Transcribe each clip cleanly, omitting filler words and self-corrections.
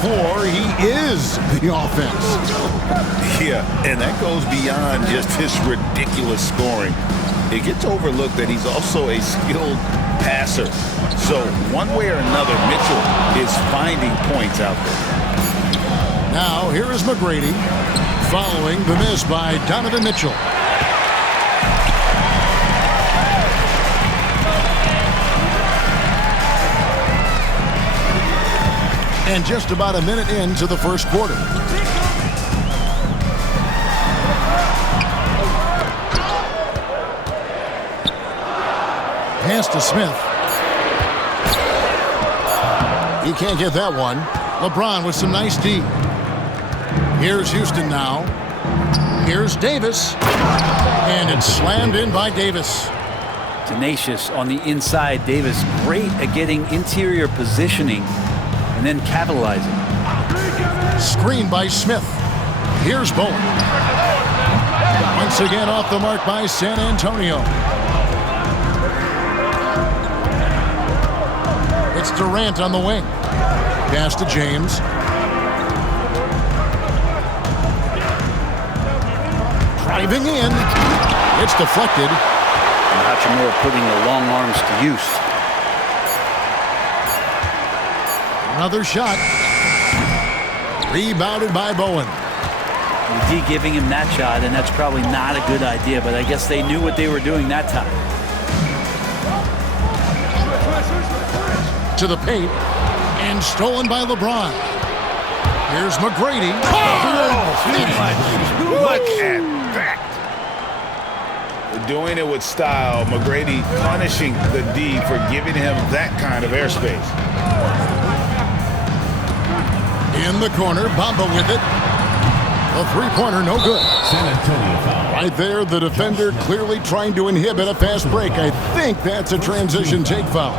floor. He is the offense. Yeah, and that goes beyond just his ridiculous scoring. It gets overlooked that he's also a skilled passer. So one way or another, Mitchell is finding points out there. Now here is McGrady following the miss by Donovan Mitchell. And just about a minute into the first quarter. Pass to Smith. He can't get that one. LeBron with some nice D. Here's Houston now. Here's Davis. And it's slammed in by Davis. Tenacious on the inside. Davis great at getting interior positioning and then capitalizing. Screen by Smith. Here's Bowen. Once again off the mark by San Antonio. It's Durant on the wing. Pass to James. Driving in. It's deflected. And Hachimura putting the long arms to use. Another shot. Rebounded by Bowen. D giving him that shot, and that's probably not a good idea, but I guess they knew what they were doing that time. To the paint, and stolen by LeBron. Here's McGrady. Look at that. Doing it with style. McGrady punishing the D for giving him that kind of airspace. In the corner, Bamba with it. A three-pointer, no good. San Antonio foul. Right there, the defender clearly trying to inhibit a fast break. I think that's a transition take foul.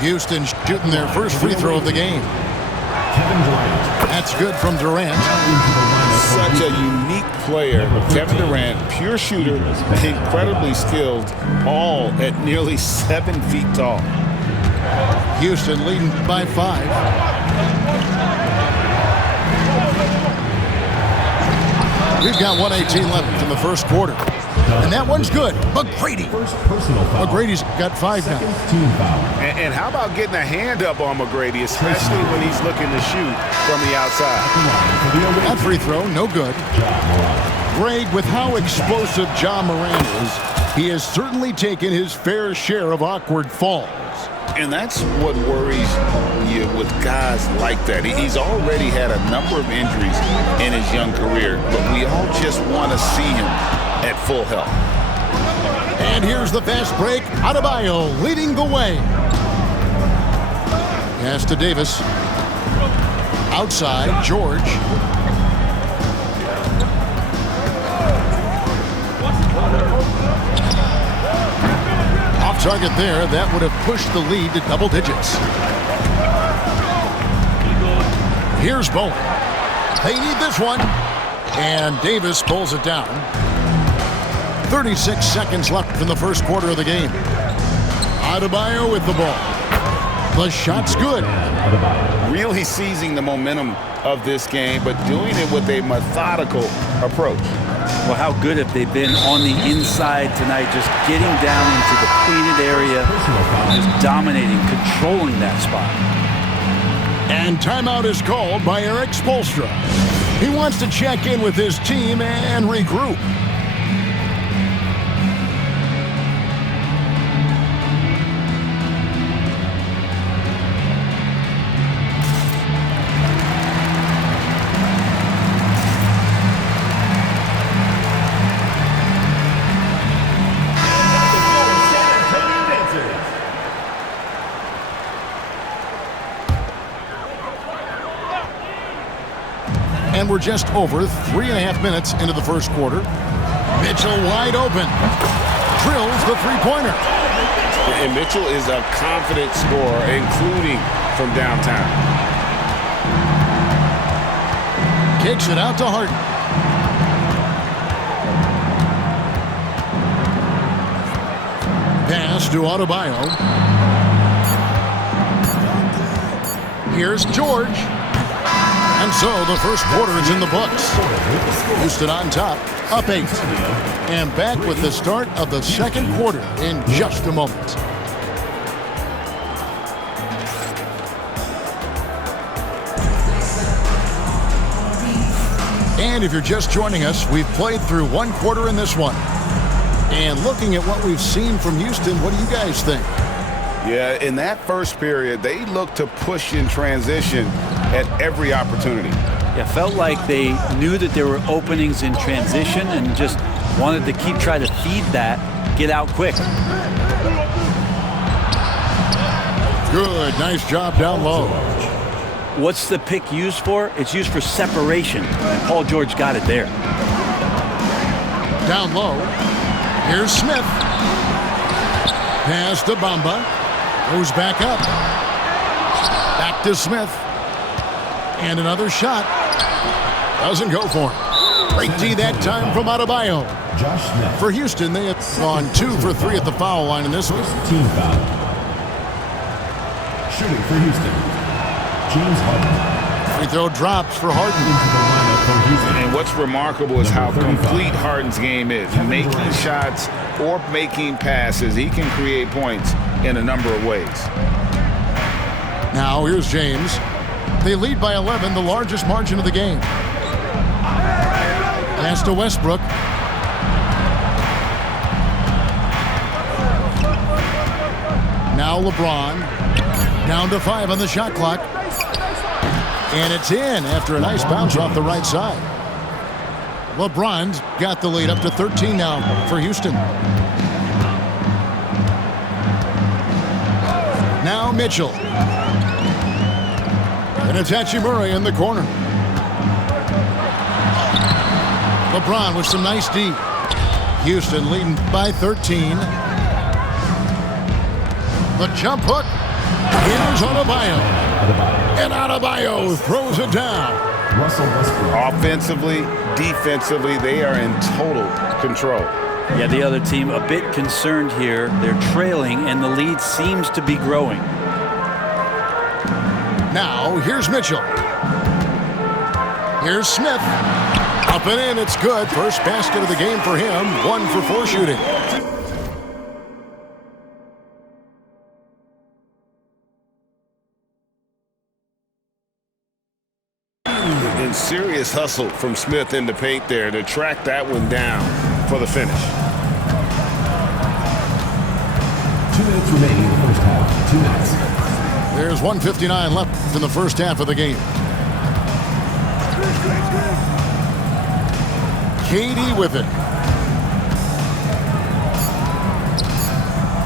Houston shooting their first free throw of the game. Kevin Durant. That's good from Durant. Such a unique player. Kevin Durant, pure shooter, incredibly skilled, all at nearly 7 feet tall. Houston leading by 5. We've got 1:18 left in the first quarter. And that one's good. McGrady. First personal foul. McGrady's got 5 now. Team foul. And how about getting a hand up on McGrady, especially when he's looking to shoot from the outside? That free throw, no good. Greg, with how explosive Ja Morant is, he has certainly taken his fair share of awkward falls. And that's what worries you with guys like that. He's already had a number of injuries in his young career, but we all just want to see him at full health. And here's the fast break. Adebayo leading the way. Pass to Davis. Outside, George. Off target there. That would have pushed the lead to double digits. Here's Bowen. They need this one. And Davis pulls it down. 36 seconds left in the first quarter of the game. Adebayo with the ball. The shot's good. Really seizing the momentum of this game, but doing it with a methodical approach. Well, how good have they been on the inside tonight, just getting down into the painted area, just dominating, controlling that spot. And timeout is called by Eric Spoelstra. He wants to check in with his team and regroup. And we're just over 3.5 minutes into the first quarter. Mitchell wide open. Drills the three-pointer. And Mitchell is a confident scorer, including from downtown. Kicks it out to Harden. Pass to Adebayo. Here's George. So the first quarter is in the books. Houston on top, up 8. And back with the start of the second quarter in just a moment. And if you're just joining us, we've played through one quarter in this one. And looking at what we've seen from Houston, what do you guys think? Yeah, in that first period, they looked to push in transition at every opportunity. Yeah, felt like they knew that there were openings in transition and just wanted to keep trying to feed that, get out quick. Good, nice job down low. What's the pick used for? It's used for separation. Paul George got it there. Down low. Here's Smith. Pass to Bamba. Goes back up. Back to Smith. And another shot. Doesn't go for him. Great D that time from Adebayo. Josh Smith. For Houston, they have gone 2 for 3 at the foul line in this one. Team foul. Shooting for Houston. James Harden. Free throw drops for Harden. Into the lineup for Houston. And what's remarkable is how Number 35. complete Harden's game is. Making shots or making passes, he can create points in a number of ways. Now here's James. They lead by 11, the largest margin of the game. Pass to Westbrook. Now LeBron. Down to 5 on the shot clock. And it's in after a nice bounce off the right side. LeBron's got the lead up to 13 now for Houston. Now Mitchell. And it's Hachimura in the corner. LeBron with some nice D. Houston leading by 13. The jump hook. Here's Adebayo. And Adebayo throws it down. Russell Westbrook. Offensively, defensively, they are in total control. Yeah, the other team a bit concerned here. They're trailing, and the lead seems to be growing. Now, here's Mitchell. Here's Smith. Up and in, it's good. First basket of the game for him. 1 for 4 shooting. And serious hustle from Smith in the paint there to track that one down for the finish. 2 minutes remaining in the first half. 2 minutes. There's 1:59 left in the first half of the game. Katie with it.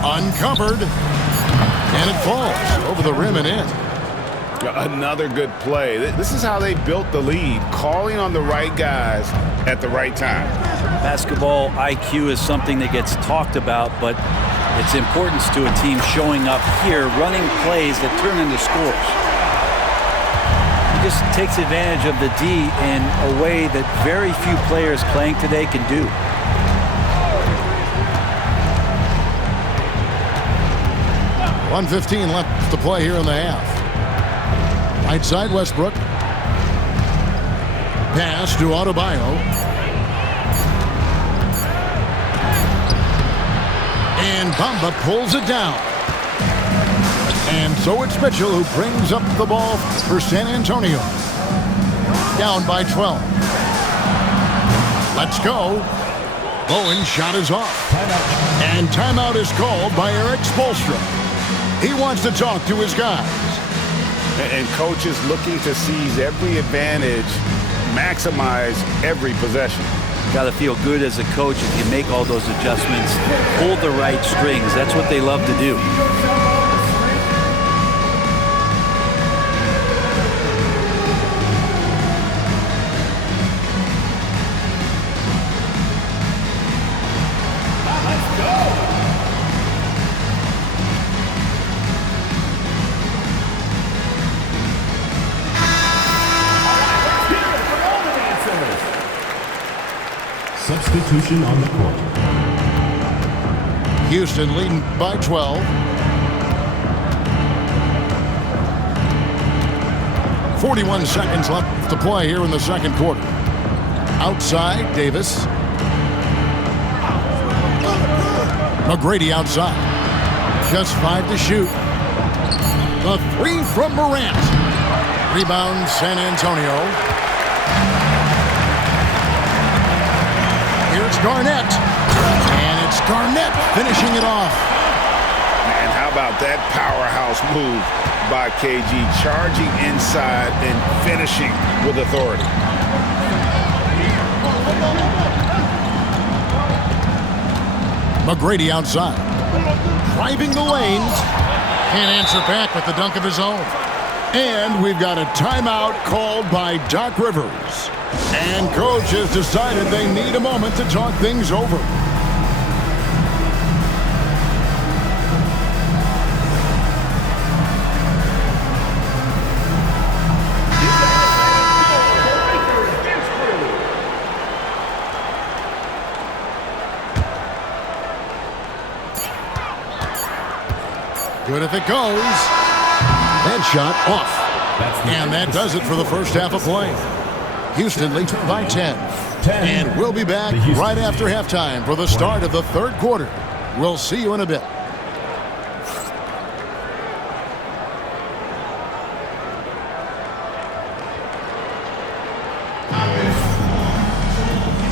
Uncovered. And it falls over the rim and in. Another good play. This is how they built the lead, calling on the right guys at the right time. Basketball IQ is something that gets talked about, but its importance to a team showing up here, running plays that turn into scores. He just takes advantage of the D in a way that very few players playing today can do. .115 left to play here in the half. Right side Westbrook. Pass to Adebayo. And Bamba pulls it down. And so it's Mitchell who brings up the ball for San Antonio. Down by 12. Let's go. Bowen's shot is off. And timeout is called by Eric Spoelstra. He wants to talk to his guys. And coaches looking to seize every advantage, maximize every possession. Got to feel good as a coach if you make all those adjustments, pull the right strings. That's what they love to do. Substitution on the court. Houston leading by 12. 41 seconds left to play here in the second quarter. Outside, Davis. McGrady outside. Just 5 to shoot. The 3 from Morant. Rebound, San Antonio. Here's Garnett. And it's Garnett finishing it off. And how about that powerhouse move by KG, charging inside and finishing with authority. McGrady outside. Driving the lanes. Can't answer back with the dunk of his own. And we've got a timeout called by Doc Rivers. And coach has decided they need a moment to talk things over. Good if it goes. That shot off. And that does it for the first half of play. Houston leads by 10. And we'll be back right after halftime for the start of the third quarter. We'll see you in a bit.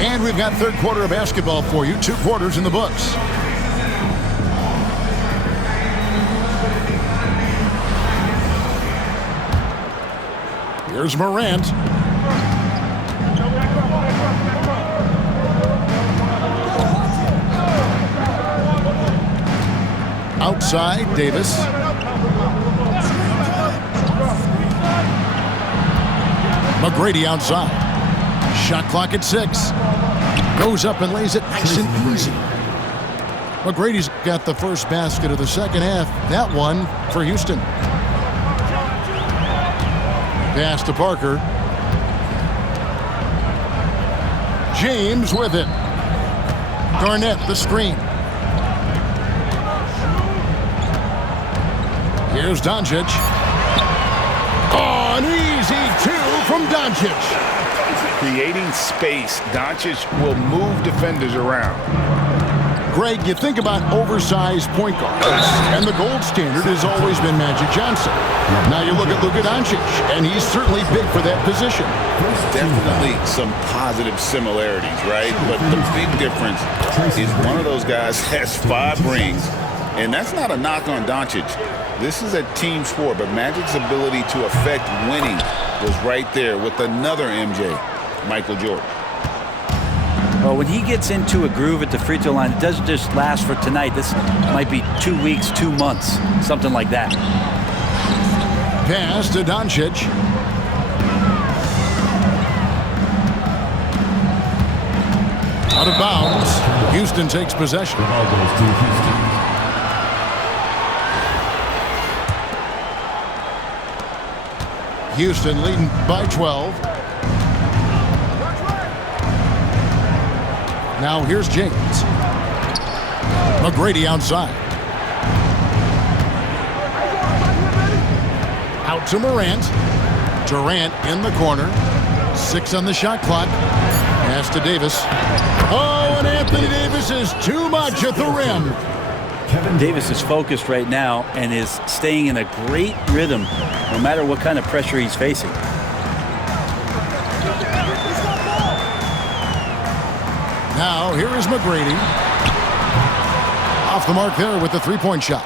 And we've got third quarter of basketball for you. 2 quarters in the books. Here's Morant. Outside, Davis. McGrady outside. Shot clock at 6. Goes up and lays it nice and easy. McGrady's got the first basket of the second half. That one for Houston. Pass to Parker. James with it. Garnett the screen. Here's Doncic. Oh, an easy 2 from Doncic. Creating space, Doncic will move defenders around. Greg, you think about oversized point guards, and the gold standard has always been Magic Johnson. Now you look at Luka Doncic, and he's certainly big for that position. Definitely some positive similarities, right? But the big difference is one of those guys has 5 rings, and that's not a knock on Doncic. This is a team sport, but Magic's ability to affect winning was right there with another MJ, Michael Jordan. Well, when he gets into a groove at the free throw line, it doesn't just last for tonight. This might be 2 weeks, 2 months, something like that. Pass to Doncic. Out of bounds. Houston takes possession. The ball goes to Houston. Houston leading by 12. Now here's James. McGrady outside. Out to Morant. Durant in the corner. 6 on the shot clock. Pass to Davis. Oh, and Anthony Davis is too much at the rim. Davis is focused right now and is staying in a great rhythm no matter what kind of pressure he's facing. Now, here is McGrady. Off the mark there with the 3-point shot.